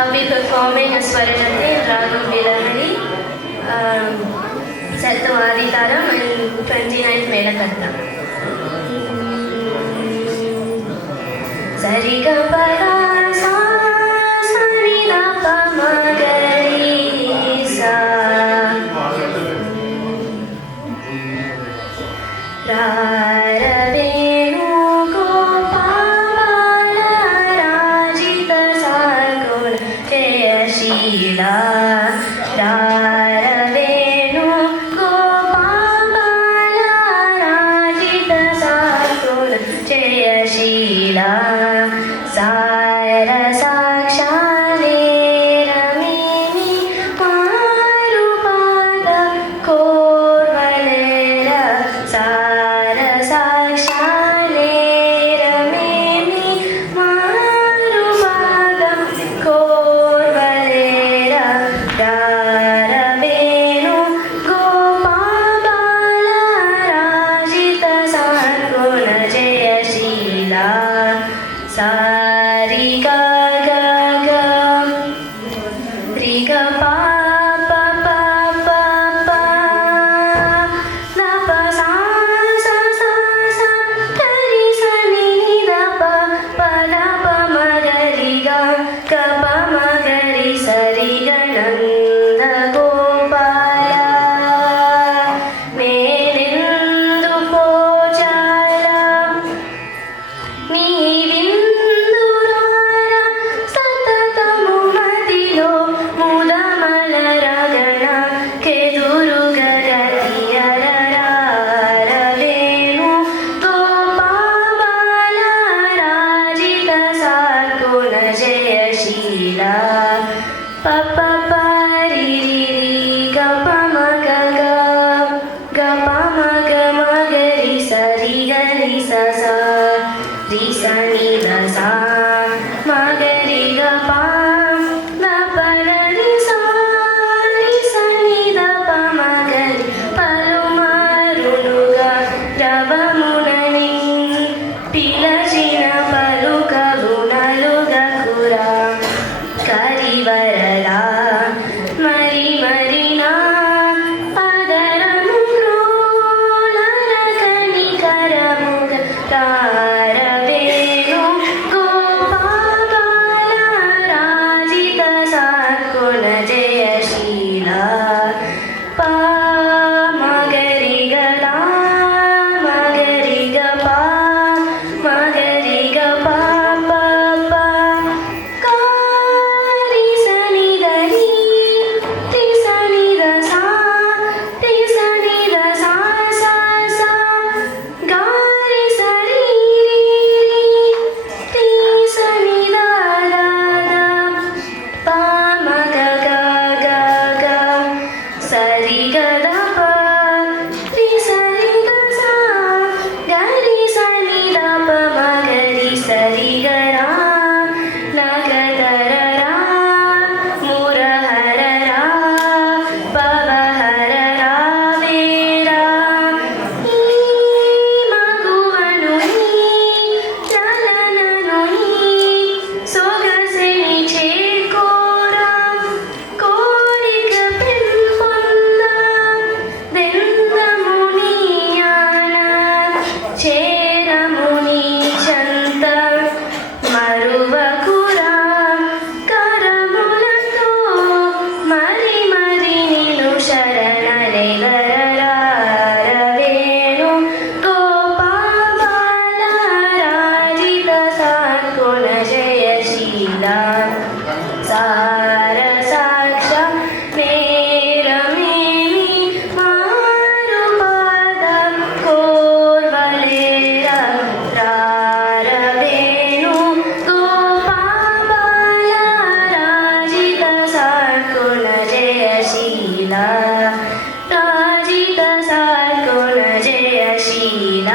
I'll be performing a Swaranate in Ragam Vilahari, Sattavadi Taram and 29th Melakatta. Sariga Pada Sa Sanida Pamagarisa Raravenu Gopala Rajita Sarguna Jaya Shila Raravenu Gopala Rajita Sarguna Jaya Shila Sara Sakshane Ramini Marupada Korvalera Sara Sakshane Ramini Marupada Korvalera Raravenu Gopala Rajita Sarguna Jaya Shila Sari ga ga ga, ri ga pa pa pa pa pa, na pa sa sa sa sa, ga ri sa ni ni da pa pa da pa ma ga ri ga pa ma ga ri sa ri ga nanda gopala, menindu pojala, ನೀವಿಂದುರಾರ ಸತತಮು ಮದಿಲೋ ಮುದಮಲರಗಣ ಕೆದುರುಗರಲಿಯರರಾರವೇಣು Gopala ರಾಜಿತ ಸಾರ್ಗುಣ Jayasheela ಪಪ ಪರಿರಿ ಗಪ ಮಗ ಗಪ ಮಗ ಮಗರಿ ಸರಿ ಗರಿ ಸ ರಿ ಸ ನಿ the ಸ ಮಗರಿ ಗ ಪ ದ ಪ ಗ ರಿ ಸ ನಿ ದ ಪ ಮಗರಿ ಪರು ಮರುನು ಗ ರವ ಮುನನಿ ಪಿಲಚಿನ ಪರು ಕವು ನಲು ಗ ಕುರ ಕರಿವರಲ ಮರಿ ಮರಿನಾ ಪದರ ಮುಗ್ರೋಲರ ಕಣಿಕರ ಮುಗ ತಾರವೇಣು ಗೋಪಾಲ ರಾಜಿತ ಸಾರ್ಗುಣ ಜಯಶೀಲ ಪ ಮಗರಿ ಗಲ ಮಗರಿ ಗ ಪ ಮಗರಿ ಗ ಪ ಪ ಪ ರಿ ಸ ನಿ ದ ರಿ ಸ ನಿ ದ ಸಾ ಸ ನಿ ದ ಸಾ ಸಾ ಸಾ ಗಾ ರಿ ಸ ರಿ ಸ ನಿ ದ ದ ದ ಪ ಮ ಗ ಗ ಗ ಗ ಸ ರಿ ಗ ದ ಪ ರಿ ಸ ರಿ ಗ ಸ ಗ ರಿ ಸ ನಿ ದ ಪ ಮ ಗ ರಿ ಸ ರಿ ಗ ರ ನ ಗ ದ ರ ರ ಮುರ ಹರ ರ ಪವ ಹರ ರ ವೇರ ಈ ಮಗುವನು ನೀ ಲಲನನು ನೀ ಸೊಗಸೆನಿ చేకోర కోరిక పెంపొంద దెందముని యాన చేరముని చంత మరువకురా కరములతో మరి మరి నిను శరణలెగరరారవేణు గోపాల రాజిత సార్గుణ జయశీల సార సాక్ష నేరమేమి మారుపద కోర్వలేర రారవేణు గోపాల రాజిత సార్గుణ జయశీల రాజిత సార్గుణ జయశీల